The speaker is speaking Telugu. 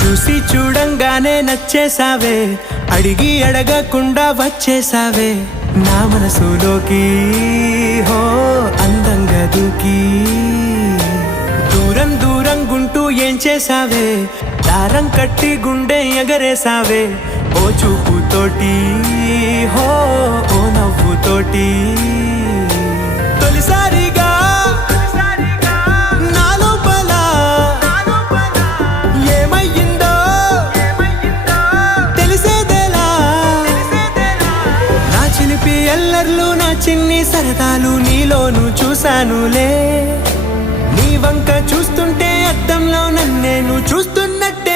చూసి చూడంగానే నచ్చేసావే, అడిగి అడగకుండా వచ్చేసావే నా మనసులోకి. హో అందంగా దూకి దూరం దూరం గుంటూ ఏం చేసావే, దారం కట్టి గుండె ఎగరేసావే ఓ చూపుతోటి. హో ఓ నవ్వుతోటి తొలిసారిగా నా లోపల ఏమయ్యిందో తెలిసేదేలా. నా చిలిపి ఎల్లర్లు నా చిన్ని సరదాలు నీలోను చూశానులే. నీ వంక చూస్తుంటే అద్దంలో నన్నేను చూస్తున్నట్టు